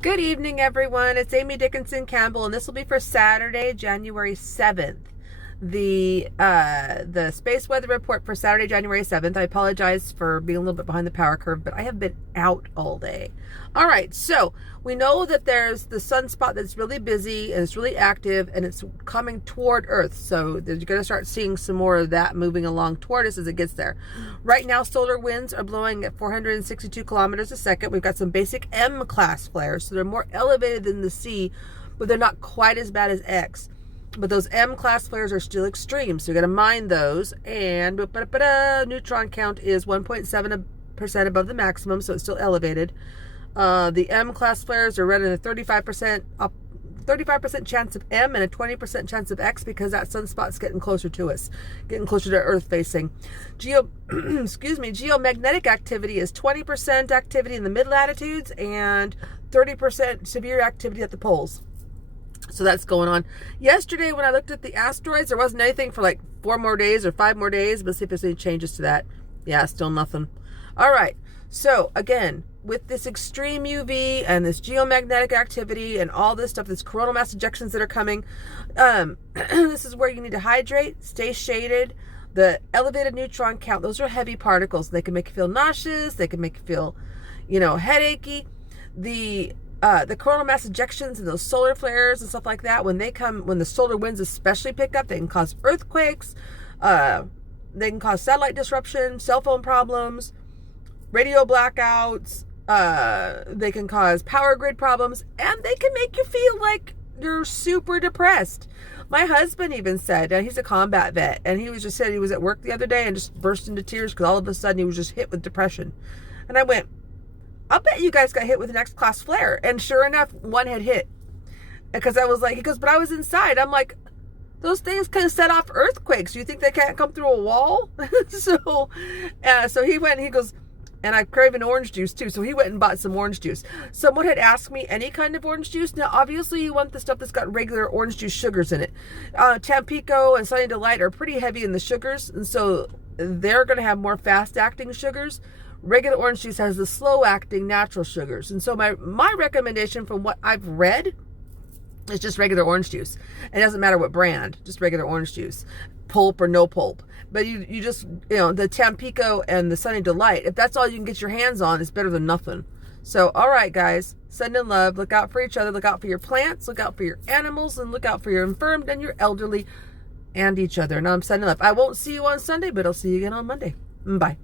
Good evening, everyone. It's Amy Dickinson Campbell, and this will be for Saturday, January 7th. The space weather report for Saturday, January 7th. I apologize for being a little bit behind the power curve, but I have been out all day. All right, so we know that there's the sunspot that's really busy and it's really active and it's coming toward Earth. So you're going to start seeing some more of that moving along toward us as it gets there. Right now, solar winds are blowing at 462 kilometers a second. We've got some basic M-class flares, so they're more elevated than the C, but they're not quite as bad as X. But those M-class flares are still extreme, so you're going to mind those. And neutron count is 1.7% above the maximum, so it's still elevated. The M-class flares are running a 35% chance of M and a 20% chance of X because that sunspot's getting closer to us, getting closer to Earth facing. Geomagnetic activity is 20% activity in the mid-latitudes and 30% severe activity at the poles. So that's going on. Yesterday, when I looked at the asteroids, there wasn't anything for like 4 more days or 5 more days. Let's see if there's any changes to that. Yeah, still nothing. All right. So again, with this extreme UV and this geomagnetic activity and all this stuff, this coronal mass ejections that are coming, this is where you need to hydrate, stay shaded. The elevated neutron count, those are heavy particles. They can make you feel nauseous. They can make you feel, headachy. The coronal mass ejections and those solar flares and stuff like that, when the solar winds especially pick up, they can cause earthquakes, they can cause satellite disruption, cell phone problems, radio blackouts, they can cause power grid problems, and they can make you feel like you're super depressed. My husband even said, and he's a combat vet, and he said he was at work the other day and just burst into tears because all of a sudden he was just hit with depression. And I went, I'll bet you guys got hit with an X-class flare. And sure enough, one had hit. Because I was like, he goes, but I was inside. I'm like, those things can set off earthquakes. You think they can't come through a wall? So he went, he goes, and I crave an orange juice too. So he went and bought some orange juice. Someone had asked me any kind of orange juice. Now, obviously you want the stuff that's got regular orange juice sugars in it. Tampico and Sunny Delight are pretty heavy in the sugars. And so they're going to have more fast-acting sugars. Regular orange juice has the slow-acting natural sugars. And so my recommendation from what I've read is just regular orange juice. It doesn't matter what brand, just regular orange juice. Pulp or no pulp. But you just, the Tampico and the Sunny Delight, if that's all you can get your hands on, it's better than nothing. So, all right, guys, send in love. Look out for each other. Look out for your plants. Look out for your animals. And look out for your infirmed and your elderly and each other. Now I'm sending love. I won't see you on Sunday, but I'll see you again on Monday. Bye.